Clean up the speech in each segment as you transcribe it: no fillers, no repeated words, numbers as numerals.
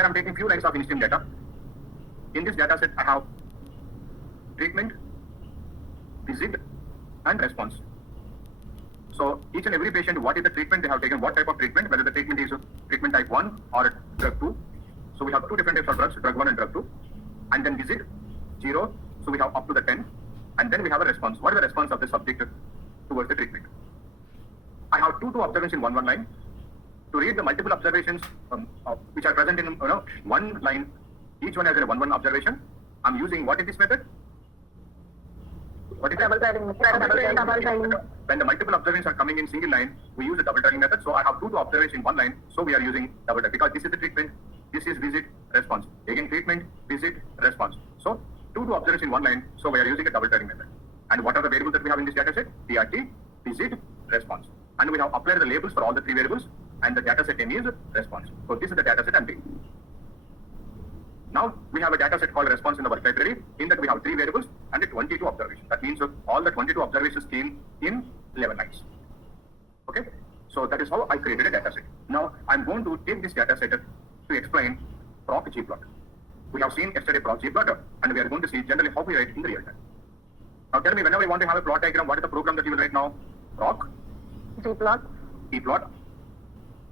Here I'm taking few lines of instance data. In this data set, I have treatment, visit, and response. So each and every patient, what is the treatment they have taken, what type of treatment, whether the treatment is treatment type 1 or drug 2. So we have two different types of drugs, drug 1 and drug 2. And then visit, 0. So we have up to the 10. And then we have a response. What is the response of the subject towards the treatment? I have two observations in one line. To read the multiple observations which are present in one line, each one has a one observation. I'm using what is this method? What is double trailing method? When the multiple observations are coming in single line, we use the double trailing method. So I have two observations in one line, so we are using double trailing because this is the treatment, this is visit, response. Again treatment, visit, response. So two observations in one line, so we are using a double trailing method. And what are the variables that we have in this data set? TRT, visit, response. And we have applied the labels for all the three variables, and the data set name is response. So this is the data set I'm taking. Now we have a data set called response in the work library. In that we have three variables and 22 observations. That means all the 22 observations came in 11 lines. Okay, so that is how I created a data set. Now I'm going to take this data set to explain proc Gplot. We have seen yesterday proc Gplot, and we are going to see generally how we write in the real time. Now tell me, whenever you want to have a plot diagram, what is the program that you will write now? Proc Gplot. Gplot.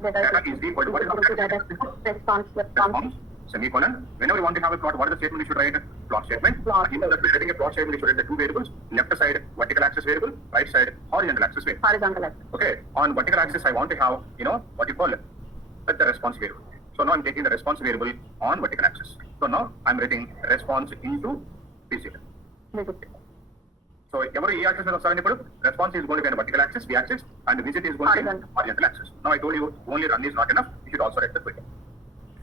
Data is equal to what is the response. Semicolon. Whenever you want to have a plot, what is the statement you should write? Plot statement. Plot. In that we're writing a plot statement, you should write the two variables. Left side vertical axis variable, right side horizontal axis variable. Horizontal axis. Okay. On vertical axis, I want to have what you call it, the response variable. So now I'm taking the response variable on vertical axis. So now I'm writing response into visit. So every axis of response is going to be on the vertical axis, the axis, and the visit is going to be on the horizontal axis. Now I told you only run is not enough. You should also write the query.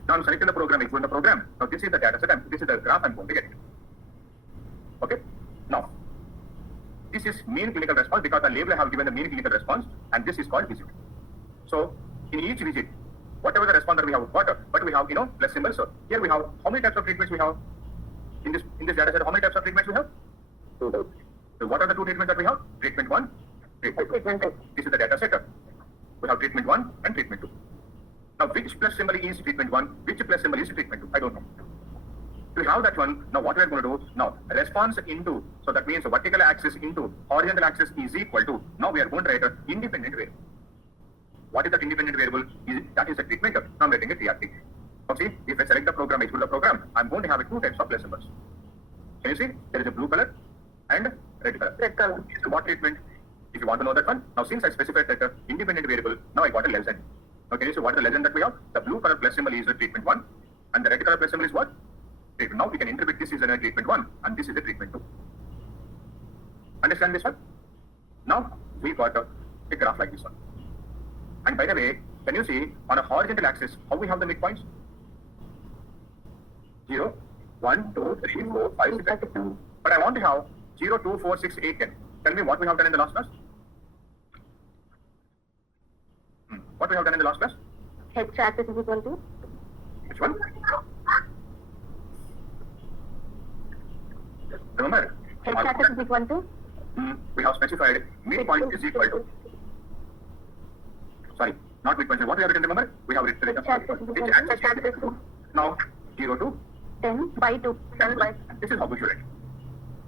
Now I'm selecting the program, it's going to program. Now this is the data set, and this is the graph I'm going to get it. Okay. Now this is mean clinical response because the label I have given the mean clinical response, and this is called visit. So in each visit, whatever the response that we have got, but we have plus symbols. So here we have how many types of treatments we have in this data set. How many types of treatments we have? Two types. So what are the two treatments that we have? Treatment 1, treatment 2. This is the data set. We have treatment 1 and treatment 2. Now which plus symbol is treatment 1? Which plus symbol is treatment 2? I don't know. We have that one. Now what we are going to do? Now response into, so that means vertical axis into horizontal axis is equal to, now we are going to write an independent variable. What is that independent variable? That is the treatment. Now I'm writing a TRT. Now see, if I select the program, execute the program, I'm going to have two types of plus symbols. Can you see? There is a blue color and red color. Red color. So what treatment? If you want to know that one, now since I specified that independent variable, now I got a legend. Now can you see what is the legend that we have? The blue color plus symbol is the treatment 1, and the red color plus symbol is what? Treatment. Now we can interpret this is a treatment 1, and this is a treatment 2. Understand this one? Now we got a graph like this one. And by the way, can you see on a horizontal axis how we have the midpoints? 0, 1, 2, 3, 4, 5, 6, 7. But I want to have 0, 2, 4, 6, 8, 10. Tell me what we have done in the last class. What we have done in the last class? X-axis is equal to? Which one? Remember? X-axis is equal to? We have specified midpoint is equal to. Sorry, not midpoint. What we have written, remember? We have written X-axis is equal to? X-axis to? Now 0 to 10 by 2. 10 by. This is how we should write.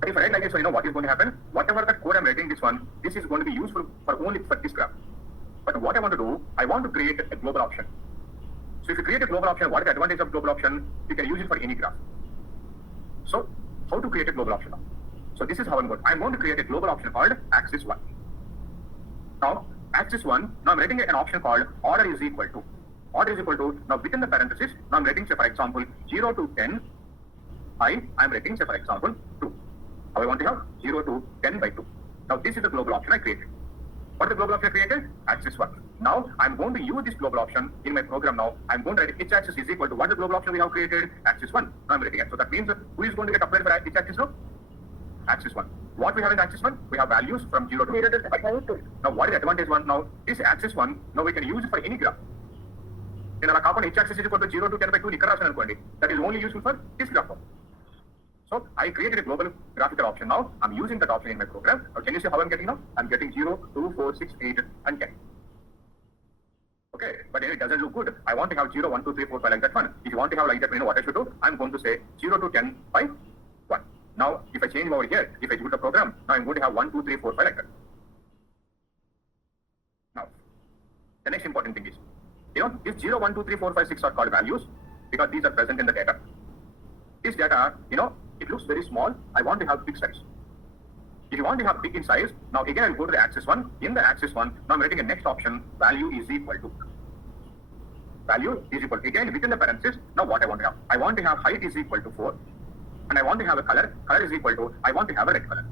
But if I write like this, so you know what is going to happen? Whatever the code I'm writing this one, this is going to be useful for only for this graph. But what I want to do, I want to create a global option. So if you create a global option, what is the advantage of global option? You can use it for any graph. So how to create a global option? So this is how I'm going to create a global option called axis 1. Now axis 1, now I'm writing an option called order is equal to. Order is equal to, now within the parenthesis, now I'm writing say for example 0 to 10, I'm writing say for example 2. How I want to have 0 to 10 by 2. Now this is the global option I created. What is the global option created? Axis 1. Now I'm going to use this global option in my program now. I'm going to write each axis is equal to what the global option we have created? Axis 1. Now I'm writing it. So that means who is going to get applied for each axis now? Axis 1. What we have in axis 1? We have values from 0 to 2. Now what is the advantage 1? Now this axis 1, now we can use it for any graph. In our account, each axis is equal to 0 to 10 by 2. That is only useful for this graph. So I created a global graphical option now. I'm using that option in my program. Now can you see how I'm getting now? I'm getting 0, 2, 4, 6, 8, and 10. Okay. but it doesn't look good. I want to have 0, 1, 2, 3, 4, 5 like that one. If you want to have like that, you know what I should do? I'm going to say 0 to 10, 5, 1. Now, if I change over here, if I execute the program, now I'm going to have 1, 2, 3, 4, 5 like that. Now, the next important thing is, you know, if 0, 1, 2, 3, 4, 5, 6 are called values because these are present in the data. This data, you know, it looks very small. I want to have big size. If you want to have big in size, now again I'll go to the axis 1. In the axis 1, now I'm writing a next option, value is equal to. Value is equal to, again within the parenthesis, now what I want to have. I want to have height is equal to 4. And I want to have a color is equal to, I want to have a red color.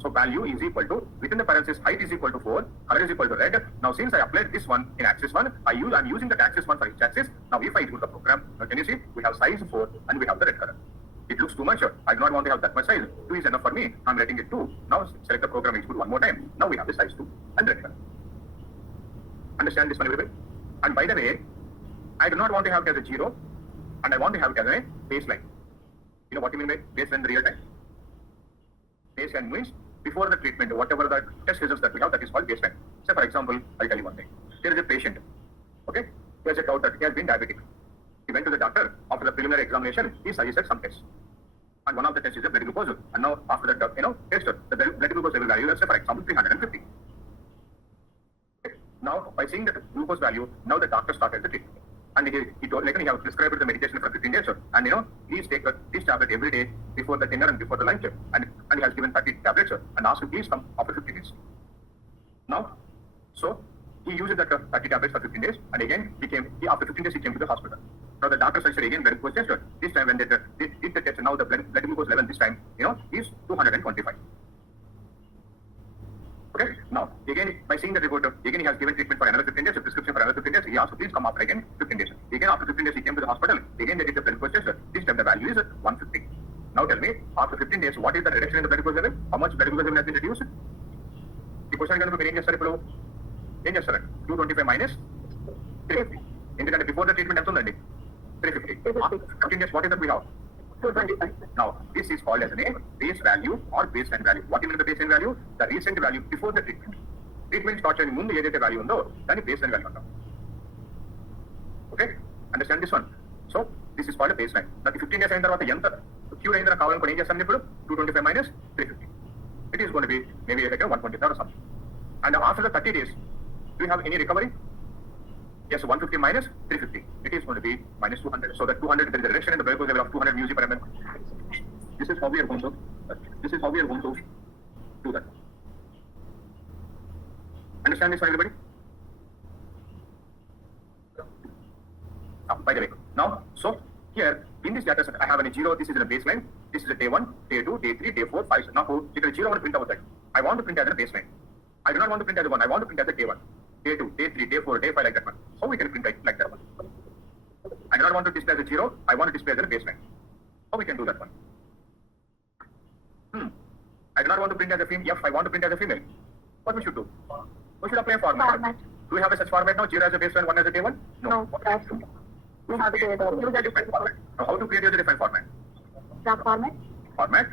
So value is equal to, within the parenthesis, height is equal to 4, color is equal to red. Now since I applied this one in axis 1, I'm using that axis 1 for each axis. Now if I execute the program, now can you see, we have size 4 and we have the red color. It looks too much. I do not want to have that much size. 2 is enough for me. I'm writing it 2. Now select the program, execute one more time. Now we have the size 2 and red color. Understand this one a little bit? And by the way, I do not want to have it as a 0 and I want to have it as a baseline. You know what you mean by baseline in the real time? Baseline means before the treatment, whatever the test results that we have, that is called baseline. Say for example, I'll tell you one thing. There is a patient, okay? He has a doubt that he has been diabetic. He went to the doctor. After the preliminary examination, he suggested some tests. And one of the tests is a blood glucose. And now after that, test, the blood glucose level value, let's say for example 350. Okay. Now by seeing the glucose value, now the doctor started the treatment. And he told, like, he has prescribed the medication for 15 days. And please take this tablet every day before the dinner and before the lunch. And he has given 30 tablets and asked him, please come after 15 days. Now, so he used that 30 tablets for 15 days. And again, after 15 days, he came to the hospital. Now the doctor suggested again blood glucose test. This time when they did the test, now the blood glucose level this time, is 225. Okay. Now again by seeing the report, again he has given treatment for another 15 days, a prescription for another 15 days. He asked, please come after again 15 days. Again after 15 days he came to the hospital. Again they did the blood glucose test. This time the value is 150. Now tell me, after 15 days, what is the reduction in the blood glucose level? How much blood glucose level has been reduced? The question is going to be change 225 minus 350. Indicate before the treatment also 350. After 15 days, what is that we have? 225. Now, this is called as a base value or baseline value. What do you mean by baseline value? The recent value before the treatment. Treatment starts in mundu edaithe value undo, then baseline value antam. Okay? Understand this one? So, this is called a baseline. Now, 15 days ayina tarvata enta cure ayina kavalanu em chestam ippudu 225 minus 350. It is going to be maybe like 125 or something. And after the 30 days, do you have any recovery? Yes, 150 minus 350. It is going to be minus 200. So that 200, there is a reduction in the blood glucose level of 200 mg per ml. This is how we are going to do that. Understand this one, everybody? By the way, now, so here in this data set, I have a 0. This is a baseline. This is a day 1, day 2, day 3, day 4, 5. Now, if a 0 I want to print out that. I want to print as a baseline. I do not want to print as a 1. I want to print as a day 1. Day 2, day 3, day 4, day 5 like that one. How we can print like that one? I do not want to display as a 0. I want to display as a baseline. How we can do that one? I do not want to print as a female. Yes, I want to print as a female. What we should do? We should apply a format. Do we have a such format now? 0 as a baseline, 1 as a day 1? No. We have to create a different format. Now, how to create a different format? The format. Format.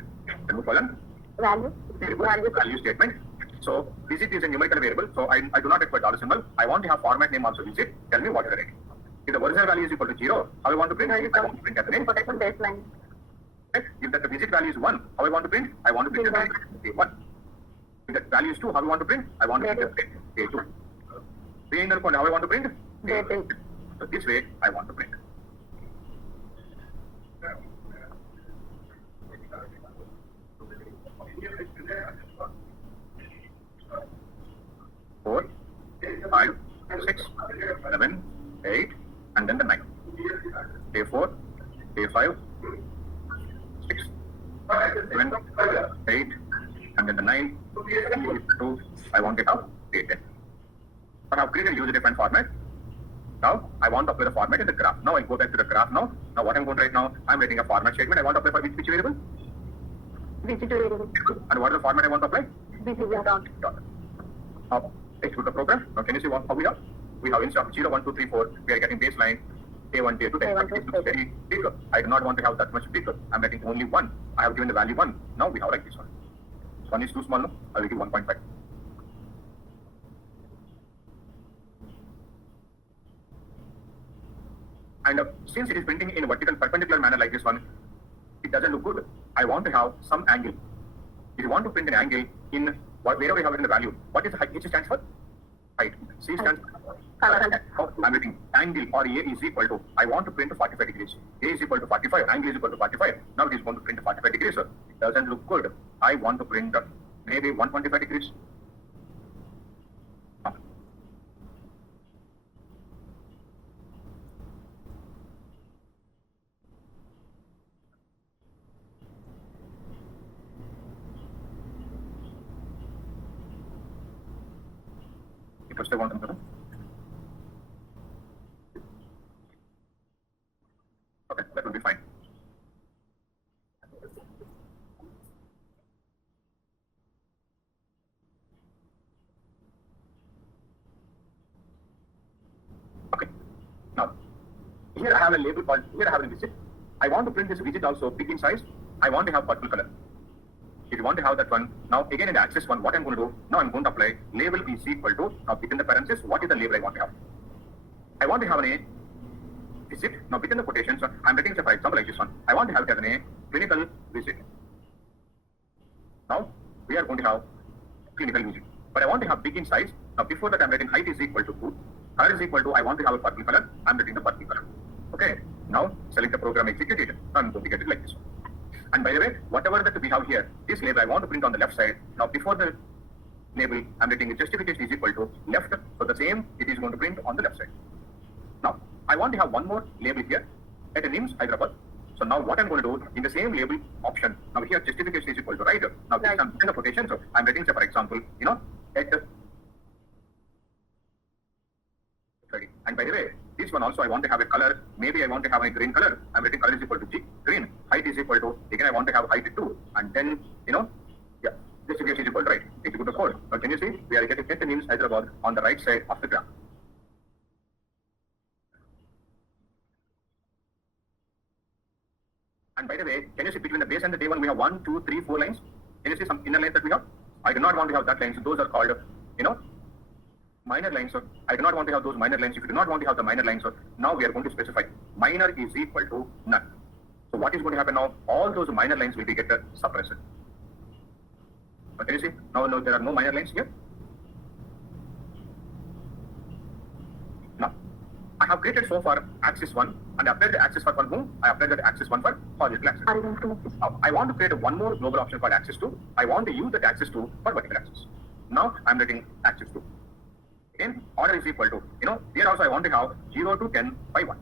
Semicolon. Value statement. So digit is a numerical variable, so I do not require dollar symbol. I want to have format name also digit. Tell me what is the rate. If the original value is equal to 0, how I want to print? I want to print as a name. Baseline. If the digit value is 1, how I want to print? I want to print as a 1. If the value is 2, how I want to print? I want to print as a 2. How I want to print? So this way I want to print. Four, 5, 6, 7, 8, and then the 9. Day 4, day 5, 6, 7, 8, and then the 9, 2, I want it out, day 10. But I've created a different format. Now, I want to apply the format in the graph. Now, I go back to the graph now. Now, what I'm going to write now, I'm writing a format statement. I want to apply for which variable? Variable. And what is the format I want to apply? Dot. Now, execute the program. Now, can you see how we have? We have instead of 0, 1, 2, 3, 4, we are getting baseline, day 1, day 2, day 3. It looks very big. I do not want to have that much bigger. I'm writing only 1. I have given the value 1. Now, we have like this one. This one is too small. No? I will give 1.5. And since it is printing in a vertical perpendicular manner like this one, it doesn't look good. I want to have some angle. If you want to print an angle in wherever you have it in the value, what is height? H stands for height. C stands for I'm writing angle or A is equal to, I want to print 45 degrees. A is equal to 45, angle is equal to 45. Now it is going to print 45 degrees. It doesn't look good. I want to print maybe 125 degrees. It was the one. Okay, that will be fine. Okay. Now, here I have a label called, here I have a widget. I want to print this widget also big in size. I want to have purple color. If you want to have that one, now again in the access one, what I'm going to do, now I'm going to apply label is equal to, now within the parenthesis, what is the label I want to have? I want to have an A visit. Now within the quotations, I'm writing, for example, like this one. I want to have it as an A clinical visit. Now we are going to have clinical visit. But I want to have big in size. Now before that I'm writing height is equal to 2. Color is equal to, I want to have a purple color. I'm writing the purple color. Okay. Now select the program, execute it. I'm going to get it like this. And by the way, whatever that we have here, this label I want to print on the left side. Now before the label, I'm writing justification is equal to left. So the same, it is going to print on the left side. Now, I want to have one more label here at NIMS Hyderabad. So now what I'm going to do in the same label option, now here justification is equal to right. Now this I'm in the quotation, so I'm writing, say for example, at ready. And by the way, this one also I want to have a color. Maybe I want to have a green color. I'm writing color is equal to G, green. Height is equal to, again I want to have height 2. And then, justification is equal to right. Execute the code. Now can you see, we are getting the NIMS Hyderabad on the right side of the graph. And by the way, can you see between the base and the day one, we have 1, 2, 3, 4 lines. Can you see some inner lines that we have? I do not want to have that lines. Those are called, minor lines. So I do not want to have those minor lines. If you do not want to have the minor lines, so now we are going to specify minor is equal to none. So what is going to happen now? All those minor lines will be get suppressed. So can you see? Now there are no minor lines here. Now, I have created so far axis 1 and applied the axis for whom? I applied the axis 1 for horizontal axis. Now, I want to create one more global option called axis 2. I want to use that axis 2 for vertical axis. Now, I'm writing axis 2. Again, order is equal to, here also I want to have 0 to 10 by 1.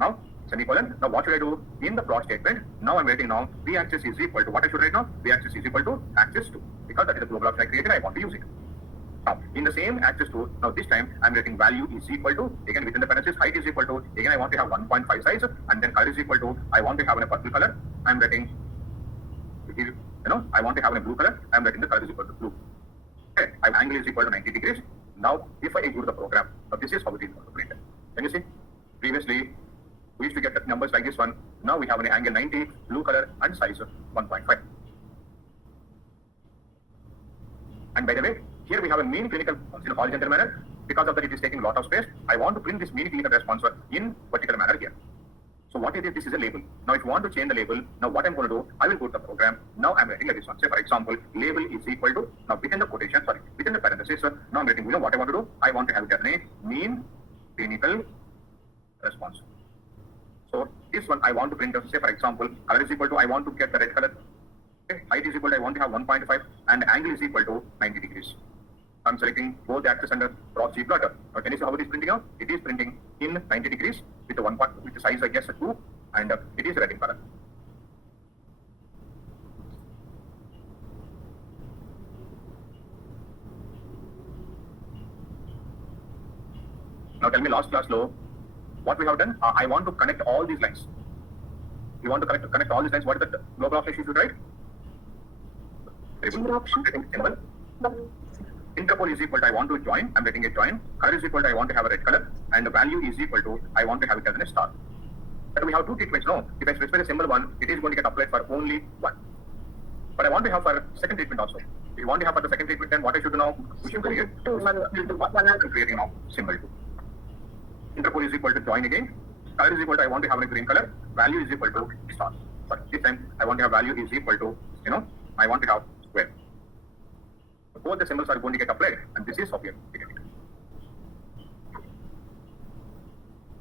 Now, semicolon. Now, what should I do? In the plot statement, now I'm writing now, B axis is equal to, what I should write now? B axis is equal to axis 2. Because that is the global option I created, I want to use it. Now, in the same axis 2, now this time I'm writing value is equal to, again within the parenthesis, height is equal to, again I want to have 1.5 size, and then color is equal to, I want to have a purple color, I'm writing, I want to have a blue color, I'm writing the color is equal to blue. Okay, angle is equal to 90 degrees. Now, if I execute the program, now this is how it is going to print. Can you see? Previously, we used to get numbers like this one. Now we have an angle 90, blue color, and size 1.5. And by the way, here we have a mean clinical in a horizontal manner. Because of that, it is taking a lot of space. I want to print this mean clinical response in vertical manner here. So what it is, this is a label. Now if you want to change the label, now what I'm going to do, I will go to the program. Now I'm writing like this one. Say for example, label is equal to, now within the quotation, within the parenthesis, now I'm writing, what I want to do, I want to have it as a mean clinical response. So this one I want to print, say for example, color is equal to, I want to get the red color. Okay. Height is equal to, I want to have 1.5, and angle is equal to 90 degrees. I'm selecting both the axis and the proxy plotter. Now can you see how it is printing out? It is printing in 90 degrees with the one part, with the size I guess 2, and it is red in color. Now tell me last class low, what we have done? I want to connect all these lines. You want to connect all these lines. What is the global option you should write? Symbol. Interpol is equal to, I want to join, I'm writing a join. Color is equal to, I want to have a red color. And the value is equal to, I want to have it as a star. But we have two treatments. No, if I specify the symbol 1, it is going to get applied for only 1. But I want to have for second treatment also. If you want to have for the second treatment, then what I should do now? We should create 2. I'm creating now symbol 2. interpol is equal to join again, color is equal to I want to have a green color, value is equal to star. But this time I want to have value is equal to, I want to have square. So both the symbols are going to get applied, and this is obvious.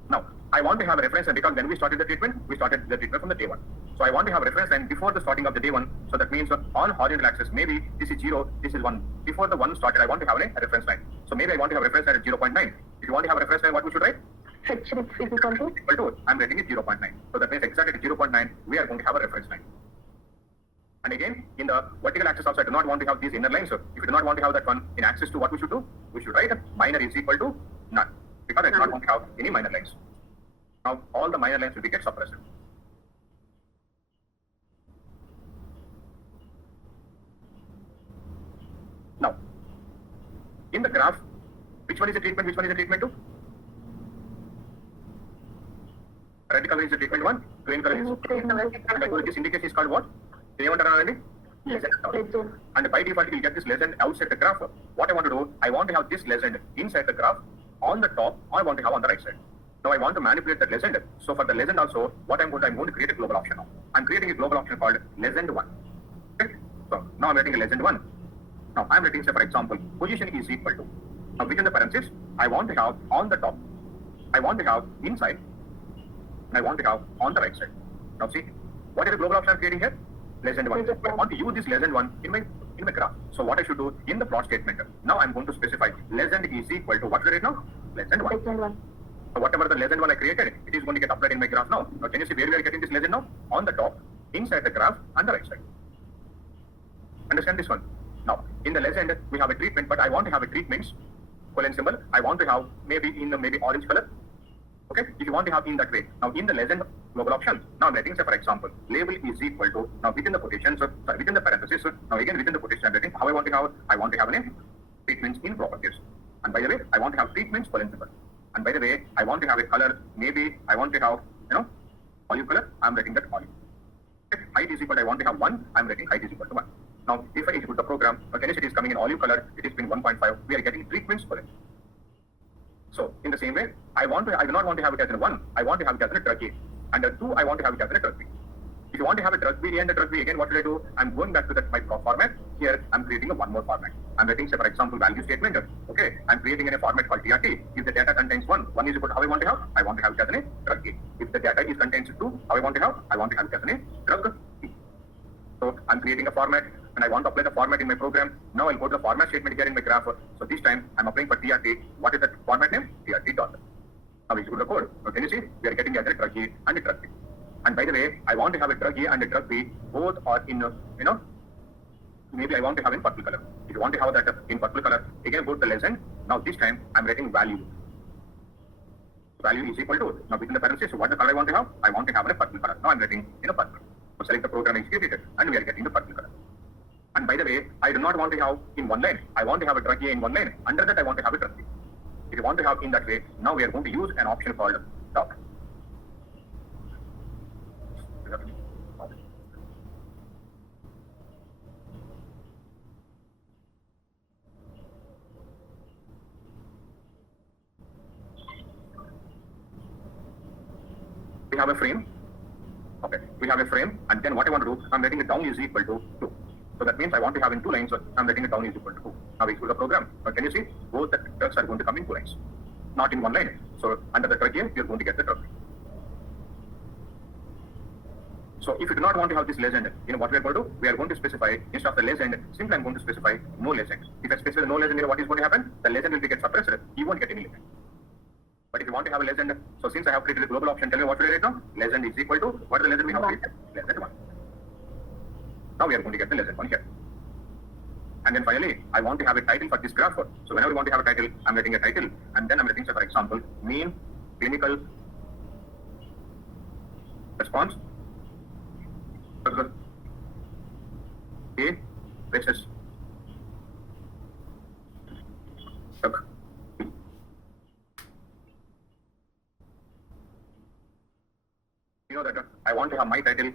Now, I want to have a reference line because when we started the treatment from the day one. So I want to have a reference line before the starting of the day one. So that means on horizontal axis, maybe this is 0, this is 1. Before the 1 started, I want to have a reference line. So maybe I want to have a reference line at 0.9. If you want to have a reference line, what we should write? H is equal to? I'm writing it 0.9. So that means exactly at 0.9, we are going to have a reference line. And again, in the vertical axis also, I do not want to have these inner lines. So if you do not want to have that one in axis to what we should do? We should write minor is equal to none. Because I do not want to have any minor lines. Now, all the minor lines will be get suppressed. Now, in the graph, which one is the treatment? Which one is the treatment 2? Red color is the treatment 1, green color is. And this indication is called what? Legend. And by default, you will get this legend outside the graph. What I want to do, I want to have this legend inside the graph on the top, or I want to have on the right side. Now I want to manipulate the legend. So for the legend also, what I'm going to create a global option now. I'm creating a global option called legend 1. Okay? So now I'm writing a legend 1. Now I'm writing, say for example, position is equal to. Now within the parentheses, I want to have on the top, I want to have inside, and I want to have on the right side. Now see, what is the global option I'm creating here? Legend 1. I want to use this legend 1 in my graph. So what I should do in the plot statement, now I'm going to specify legend is equal to what should I write now? Legend 1. Legend 1. So whatever the legend 1 I created, it is going to get applied in my graph now. Now can you see where we are getting this legend now? On the top, inside the graph, and the right side. Understand this one? Now, in the legend, we have a treatment, but I want to have a treatments, colon symbol. I want to have maybe in the orange color. Okay, if you want to have in that way. Now in the legend global option, now I'm writing, say for example, label is equal to, now within the quotations, within the parentheses, now again within the quotation I'm writing how I want to have a name, treatments in properties. And by the way, I want to have treatments colon symbol. And by the way, I want to have a color, maybe I want to have, olive color, I'm writing that olive. Okay. Height is equal to, I want to have 1, I'm writing height is equal to 1. Now, if I execute the program, can you see it is coming in olive color, it is being 1.5, we are getting treatments colon. So, in the same way, I do not want to have it as a 1, I want to have it as a drug A. And a 2, I want to have it as a drug B. If you want to have a drug B and a drug B, again, what should I do? I'm going back to that my format. Here, I'm creating one more format. I'm writing, say, for example, value statement. Okay, I'm creating in a format called TRT. If the data contains 1 is equal to how I want to have? I want to have it as a drug A. If the data is contains 2, how I want to have? I want to have it as a drug B. So, I'm creating a format, and I want to apply the format in my program. Now, I'll go to the format statement here in my graph. So, this time, I'm applying for TRT. What is that format name? TRT dot. Now, we execute the code. So, can you see? We are getting either a drug A and a drug B. And by the way, I want to have a drug A and a drug B, both are in, maybe I want to have in purple color. If you want to have that in purple color, again go to the legend. Now this time, I'm writing value. Value is equal to, now within the parentheses, so what the color I want to have? I want to have a purple color. Now I'm writing in a purple. So select the program, execute it, and we are getting the purple color. And by the way, I do not want to have in one line. I want to have a drug A in one line. Under that, I want to have a drug B. If you want to have in that way, now we are going to use an option called doc. We have a frame. Okay, we have a frame, and then what I want to do, I'm writing it down is equal to 2. So that means I want to have in 2 lines, so I'm writing it down is equal to 2. Now we execute the program. Now can you see? Both the drugs are going to come in 2 lines, not in 1 line. So under the drug A, you're going to get the drug. So if you do not want to have this legend, what we are going to do? We are going to specify, instead of the legend, simply I'm going to specify no legend. If I specify no legend, what is going to happen? The legend will be get suppressed. You won't get any legend. But if you want to have a legend, so since I have created a global option, tell me what should I write now? Legend is equal to, what is the legend we have created? Legend 1. Now we are going to get the legend 1 here. And then finally, I want to have a title for this graph. So whenever we want to have a title, I'm writing a title, and then I'm writing, say, for example, mean clinical response A versus that I want to have my title